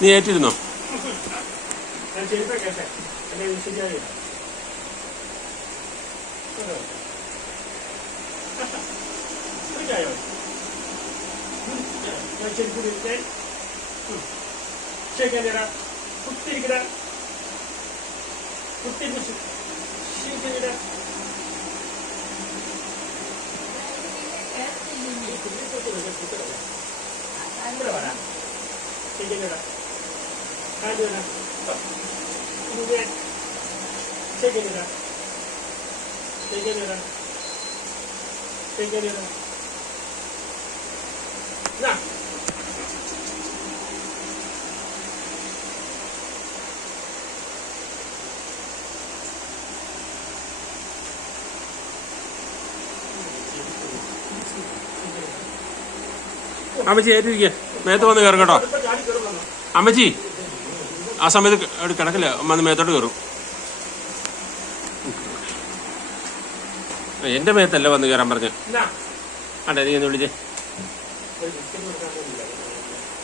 നീ ഏറ്റിരുന്നോ? ഞാൻ ചെരുപ്പ കേട്ടെ എന്നെ ശരിയായില്ല. ഞാൻ ചെരുപ്പ് ശരിക്കര കുത്തിരിക്കട കുത്തി പിടിച്ചു ശരിക്കര ശരിക്കര കാര്യം ശരിക്കര ശരിക്കര ശരിക്കര അമ്മച്ചി ഏറ്റിരിക്കുക, മേത്ത് വന്ന് കയറും കേട്ടോ. അമ്മച്ചി ആ സമയത്ത് കിടക്കില്ല, വന്ന് മേത്തോട്ട് കയറും. എന്റെ മേത്തല്ല വന്ന് കയറാൻ പറഞ്ഞു. അതെ നീ ഒന്ന് വിളിച്ചേ.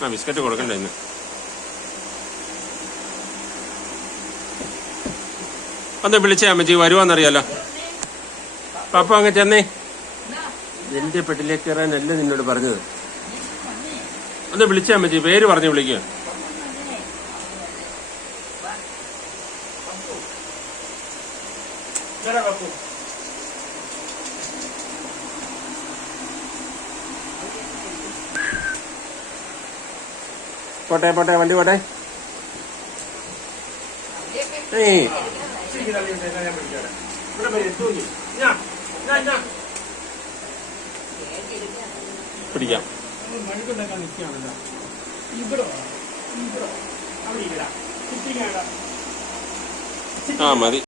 ആ ബിസ്ക്കറ്റ് കൊടുക്കണ്ടേ ഇന്ന്. ഒന്ന് വിളിച്ചേ അമ്മച്ചി, വരുവാന്നറിയാലോ. പപ്പ അങ്ങ് ചെന്നേ. എന്റെ പെട്ടിലേക്ക് കയറാനല്ല നിന്നോട് പറഞ്ഞത്. ഒന്ന് വിളിച്ചേ അമ്മച്ചി, പേര് പറഞ്ഞു വിളിക്കുക. പോട്ടെ പോട്ടെ, വണ്ടി പോട്ടെ. പിടിക്കാം. ആ മതി.